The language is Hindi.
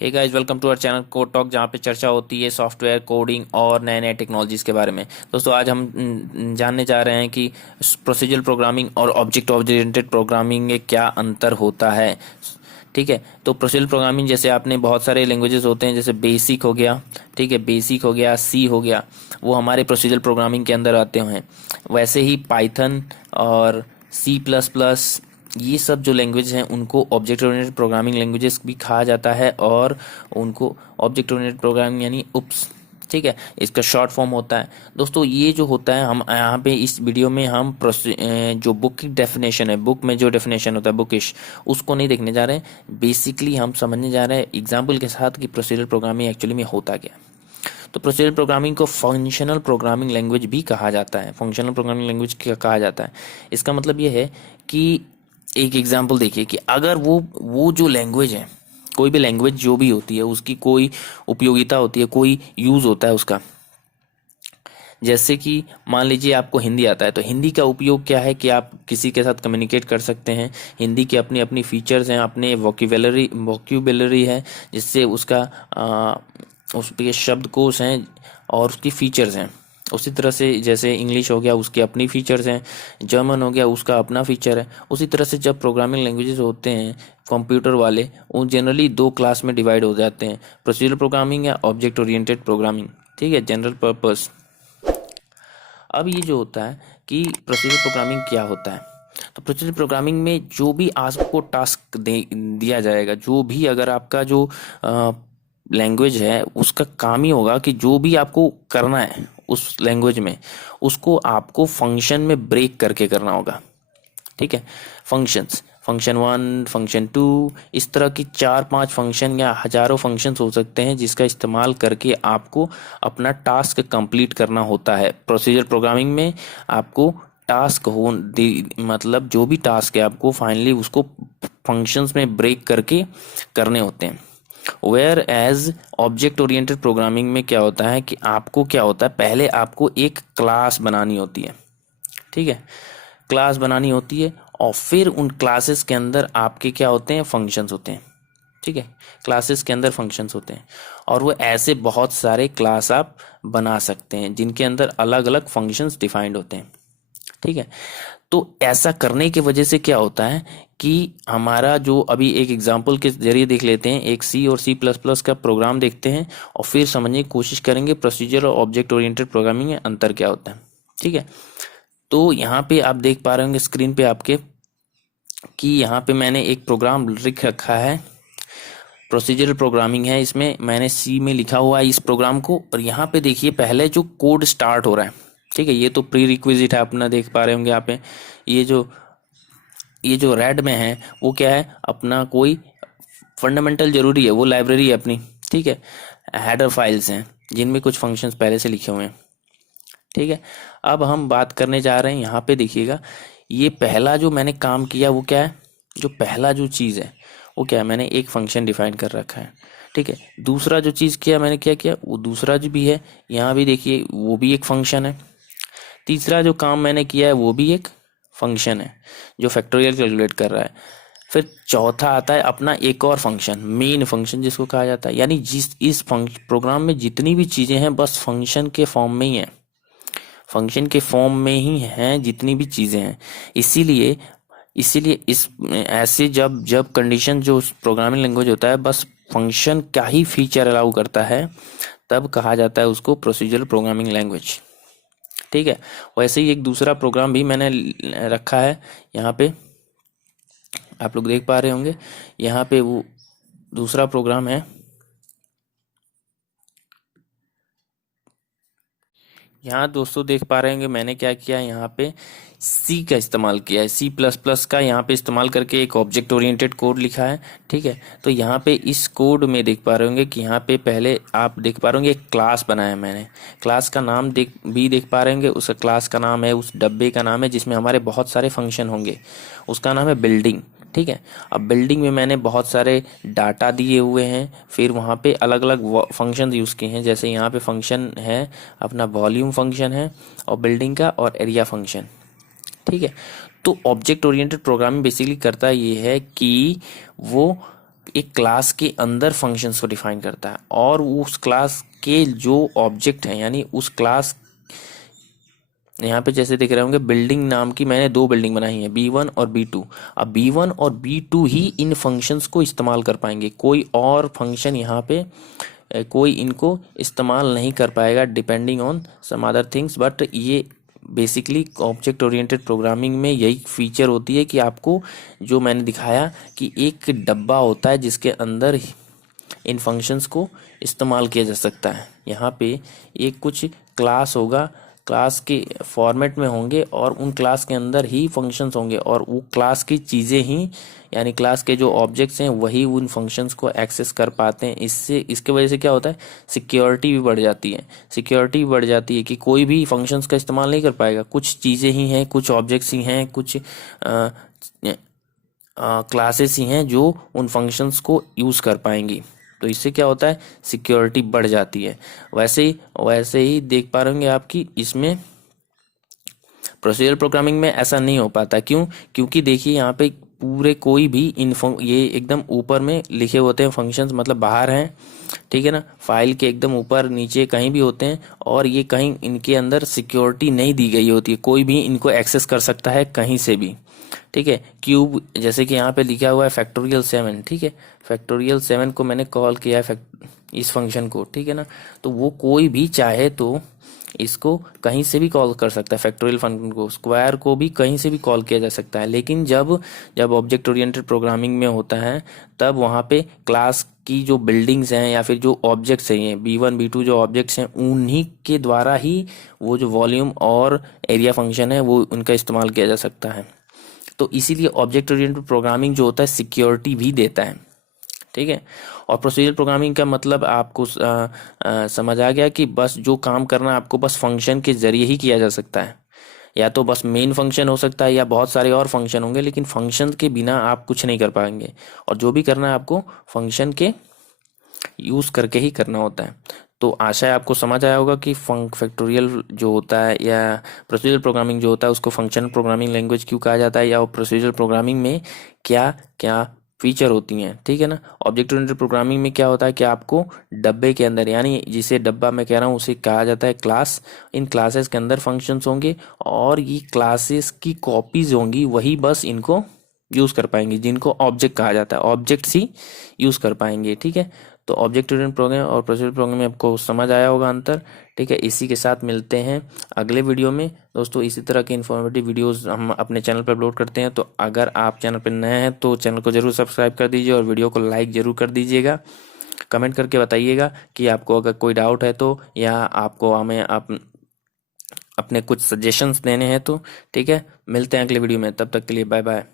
Hey guys, welcome to our channel code talk, जहाँ पे चर्चा होती है सॉफ्टवेयर कोडिंग और नए नए टेक्नोलॉजीज़ के बारे में। दोस्तों, आज हम जानने जा रहे हैं कि प्रोसीजरल प्रोग्रामिंग और ऑब्जेक्ट ओरिएंटेड प्रोग्रामिंग में क्या अंतर होता है। ठीक है, तो प्रोसीजरल प्रोग्रामिंग जैसे आपने बहुत सारे लैंग्वेजेस होते हैं, जैसे बेसिक हो गया, ठीक है, बेसिक हो गया, सी हो गया, वो हमारे प्रोसीजरल प्रोग्रामिंग के अंदर आते हैं। वैसे ही पाइथन और सी प्लस प्लस, ये सब जो लैंग्वेज हैं उनको ऑब्जेक्ट ओरिएंटेड प्रोग्रामिंग लैंग्वेजेस भी कहा जाता है, और उनको ऑब्जेक्ट ओरिएंटेड प्रोग्रामिंग यानी उप्स, ठीक है, इसका शॉर्ट फॉर्म होता है। दोस्तों, ये जो होता है, हम यहाँ पे इस वीडियो में हम जो बुक की डेफिनेशन है, बुक में जो डेफिनेशन होता है बुकिश, उसको नहीं देखने जा रहे हैं। बेसिकली हम समझने जा रहे हैं एग्जाम्पल के साथ कि प्रोसीजरल प्रोग्रामिंग एक्चुअली में होता क्या है। तो प्रोसीजरल प्रोग्रामिंग को फंक्शनल प्रोग्रामिंग लैंग्वेज भी कहा जाता है। फंक्शनल प्रोग्रामिंग लैंग्वेज क्या कहा जाता है, इसका मतलब ये है कि एक एग्जांपल देखिए कि अगर वो जो लैंग्वेज है, कोई भी लैंग्वेज जो भी होती है उसकी कोई उपयोगिता होती है, कोई यूज़ होता है उसका। जैसे कि मान लीजिए आपको हिंदी आता है, तो हिंदी का उपयोग क्या है कि आप किसी के साथ कम्युनिकेट कर सकते हैं। हिंदी की अपनी अपनी फीचर्स हैं, अपने वोक्यूबुलरी है, जिससे उसका उसके शब्दकोश हैं और उसकी फीचर्स हैं। उसी तरह से जैसे इंग्लिश हो गया, उसके अपनी फीचर्स हैं, जर्मन हो गया, उसका अपना फीचर है। उसी तरह से जब प्रोग्रामिंग लैंग्वेजेस होते हैं कंप्यूटर वाले, वो जनरली दो क्लास में डिवाइड हो जाते हैं, प्रोसीजरल प्रोग्रामिंग या ऑब्जेक्ट ओरिएंटेड प्रोग्रामिंग। ठीक है, जनरल पर्पस। अब ये जो होता है कि प्रोसीजरल प्रोग्रामिंग क्या होता है, तो प्रोसीजरल प्रोग्रामिंग में जो भी आपको टास्क दिया जाएगा, जो भी अगर आपका जो लैंग्वेज है उसका काम ही होगा कि जो भी आपको करना है उस लैंग्वेज में, उसको आपको फंक्शन में ब्रेक करके करना होगा। ठीक है, functions, function one, function two, इस तरह की 4-5 फंक्शन या हजारों फंक्शंस हो सकते हैं, जिसका इस्तेमाल करके आपको अपना टास्क कंप्लीट करना होता है। प्रोसीजर प्रोग्रामिंग में आपको टास्क हो मतलब जो भी टास्क है आपको फाइनली उसको फंक्शंस में ब्रेक करके करने होते हैं। Whereas object oriented programming में क्या होता है कि आपको क्या होता है, पहले आपको एक क्लास बनानी होती है। ठीक है, क्लास बनानी होती है और फिर उन क्लासेस के अंदर आपके क्या होते हैं, फंक्शंस होते हैं। ठीक है, क्लासेस के अंदर फंक्शंस होते हैं, और वो ऐसे बहुत सारे क्लास आप बना सकते हैं जिनके अंदर अलग अलग फंक्शंस डिफाइंड होते हैं। ठीक है, तो ऐसा करने की वजह से क्या होता है कि हमारा जो अभी एक एग्जांपल के जरिए देख लेते हैं, एक सी और सी प्लस प्लस का प्रोग्राम देखते हैं और फिर समझने की कोशिश करेंगे प्रोसीजर और ऑब्जेक्ट ओरिएंटेड प्रोग्रामिंग में अंतर क्या होता है। ठीक है, तो यहाँ पे आप देख पा रहे होंगे स्क्रीन पे आपके कि यहाँ पे मैंने एक प्रोग्राम लिख रखा है, प्रोसीजरल प्रोग्रामिंग है, इसमें मैंने सी में लिखा हुआ है इस प्रोग्राम को। और यहाँ पे देखिए पहले जो कोड स्टार्ट हो रहा है, ठीक है, ये तो प्री रिक्विजिट है, अपना देख पा रहे होंगे यहाँ पे। ये जो ये जो रेड में है वो क्या है, अपना कोई फंडामेंटल जरूरी है, वो लाइब्रेरी है अपनी। ठीक है, हेडर फाइल्स हैं जिनमें कुछ फंक्शंस पहले से लिखे हुए हैं। ठीक है, अब हम बात करने जा रहे हैं, यहाँ पे देखिएगा ये पहला जो मैंने काम किया वो क्या है, जो पहला जो चीज़ है वो क्या है, मैंने एक फंक्शन डिफाइन कर रखा है। ठीक है, दूसरा जो चीज़ किया मैंने क्या किया, वो दूसरा जो भी है यहाँ भी देखिए वो भी एक फंक्शन है। तीसरा जो काम मैंने किया है वो भी एक फंक्शन है जो फैक्टोरियल कैलकुलेट कर रहा है। फिर चौथा आता है अपना एक और फंक्शन, मेन फंक्शन जिसको कहा जाता है, यानी जिस इस प्रोग्राम में जितनी भी चीज़ें हैं बस फंक्शन के फॉर्म में ही हैं, फंक्शन के फॉर्म में ही हैं जितनी भी चीज़ें हैं। इसीलिए इसीलिए इस ऐसे जब जब कंडीशन जो प्रोग्रामिंग लैंग्वेज होता है बस फंक्शन का ही फीचर अलाउ करता है, तब कहा जाता है उसको प्रोसीजरल प्रोग्रामिंग लैंग्वेज। ठीक है, वैसे ही एक दूसरा प्रोग्राम भी मैंने रखा है, यहाँ पे आप लोग देख पा रहे होंगे, यहाँ पे वो दूसरा प्रोग्राम है। यहाँ दोस्तों देख पा रहे होंगे मैंने क्या किया है, यहाँ पे सी का इस्तेमाल किया है, सी प्लस प्लस का यहाँ पे इस्तेमाल करके एक ऑब्जेक्ट ओरिएंटेड कोड लिखा है। ठीक है, तो यहाँ पे इस कोड में देख पा रहे होंगे कि यहाँ पे पहले आप देख पा रहे होंगे एक क्लास बनाया मैंने, क्लास का नाम देख पा रहे होंगे, उस क्लास का नाम है, उस डब्बे का नाम है जिसमें हमारे बहुत सारे फंक्शन होंगे, उसका नाम है बिल्डिंग। ठीक है, अब बिल्डिंग में मैंने बहुत सारे डाटा दिए हुए हैं, फिर वहाँ पे अलग अलग फंक्शन यूज़ किए हैं, जैसे यहाँ पे फंक्शन है अपना वॉल्यूम फंक्शन है, और बिल्डिंग का और एरिया फंक्शन। ठीक है, तो ऑब्जेक्ट ओरिएंटेड प्रोग्रामिंग बेसिकली करता ये है कि वो एक क्लास के अंदर फंक्शंस को डिफाइन करता है, और उस क्लास के जो ऑब्जेक्ट हैं, यानी उस क्लास, यहाँ पे जैसे देख रहे होंगे बिल्डिंग नाम की मैंने दो बिल्डिंग बनाई है, B1 और B2। अब B1 और B2 ही इन फंक्शंस को इस्तेमाल कर पाएंगे, कोई और फंक्शन यहाँ पे कोई इनको इस्तेमाल नहीं कर पाएगा, depending on some other things. But ये बेसिकली ऑब्जेक्ट ओरिएंटेड प्रोग्रामिंग में यही फीचर होती है कि आपको, जो मैंने दिखाया कि एक डब्बा होता है जिसके अंदर इन फंक्शंस को इस्तेमाल किया जा सकता है। यहाँ पे एक कुछ क्लास होगा, क्लास के फॉर्मेट में होंगे, और उन क्लास के अंदर ही फंक्शंस होंगे, और वो क्लास की चीज़ें ही, यानी क्लास के जो ऑब्जेक्ट्स हैं वही उन फंक्शंस को एक्सेस कर पाते हैं। इसके वजह से क्या होता है, सिक्योरिटी भी बढ़ जाती है। सिक्योरिटी भी बढ़ जाती है कि कोई भी फंक्शंस का इस्तेमाल नहीं कर पाएगा, कुछ चीज़ें ही हैं, कुछ ऑब्जेक्ट्स ही हैं, कुछ क्लासेस ही हैं जो उन फंक्शंस को यूज़ कर पाएंगी। तो इससे क्या होता है, सिक्योरिटी बढ़ जाती है। वैसे ही देख पा रहे होंगे आप कि इसमें प्रोसीजरल प्रोग्रामिंग में ऐसा नहीं हो पाता। क्यों? क्योंकि देखिए यहाँ पे पूरे कोई भी ये एकदम ऊपर में लिखे होते हैं फंक्शंस, मतलब बाहर हैं, ठीक है ना, फाइल के एकदम ऊपर नीचे कहीं भी होते हैं, और ये कहीं इनके अंदर सिक्योरिटी नहीं दी गई होती है, कोई भी इनको एक्सेस कर सकता है कहीं से भी, ठीक है। क्यूब जैसे कि यहाँ पे लिखा हुआ है फैक्टोरियल 7, ठीक है, फैक्टोरियल 7 को मैंने कॉल किया है इस फंक्शन को, ठीक है ना, तो वो कोई भी चाहे तो इसको कहीं से भी कॉल कर सकता है, फैक्टोरियल फंक्शन को, स्क्वायर को भी कहीं से भी कॉल किया जा सकता है। लेकिन जब जब ऑब्जेक्ट ओरिएंटेड प्रोग्रामिंग में होता है, तब वहाँ पे क्लास की जो बिल्डिंग्स हैं या फिर जो ऑब्जेक्ट्स हैं, ये B1 B2 जो ऑब्जेक्ट्स हैं, उन्हीं के द्वारा ही वो जो वॉल्यूम और एरिया फंक्शन है वो उनका इस्तेमाल किया जा सकता है। तो इसीलिए ऑब्जेक्ट ओरिएंटेड प्रोग्रामिंग जो होता है सिक्योरिटी भी देता है, ठीक है। और प्रोसीजरल प्रोग्रामिंग का मतलब आपको समझ आ गया कि बस जो काम करना है आपको बस फंक्शन के जरिए ही किया जा सकता है, या तो बस मेन फंक्शन हो सकता है या बहुत सारे और फंक्शन होंगे, लेकिन फंक्शन के बिना आप कुछ नहीं कर पाएंगे, और जो भी करना है आपको फंक्शन के यूज़ करके ही करना होता है। तो आशा है आपको समझ आया होगा कि फैक्टोरियल जो होता है या प्रोसीजरल प्रोग्रामिंग जो होता है उसको फंक्शनल प्रोग्रामिंग लैंग्वेज क्यों कहा जाता है, या प्रोसीजरल प्रोग्रामिंग में क्या क्या फीचर होती हैं, ठीक है ना। ऑब्जेक्ट ओरिएंटेड प्रोग्रामिंग में क्या होता है कि आपको डब्बे के अंदर, यानी जिसे डब्बा मैं कह रहा हूँ उसे कहा जाता है क्लास, इन क्लासेस के अंदर फंक्शंस होंगे, और ये क्लासेस की कॉपीज होंगी, वही बस इनको यूज़ कर पाएंगे, जिनको ऑब्जेक्ट कहा जाता है, ऑब्जेक्ट्स ही यूज़ कर पाएंगे, ठीक है। तो ऑब्जेक्ट ओरिएंटेड प्रोग्राम और प्रोसीजरल प्रोग्राम में आपको समझ आया होगा अंतर, ठीक है। इसी के साथ मिलते हैं अगले वीडियो में दोस्तों। इसी तरह के इन्फॉर्मेटिव वीडियोस हम अपने चैनल पर अपलोड करते हैं, तो अगर आप चैनल पर नए हैं तो चैनल को जरूर सब्सक्राइब कर दीजिए, और वीडियो को लाइक जरूर कर दीजिएगा। कमेंट करके बताइएगा कि आपको अगर कोई डाउट है तो, या आपको हमें अपने कुछ सजेशंस देने हैं तो, ठीक है। मिलते हैं अगले वीडियो में, तब तक के लिए बाय बाय।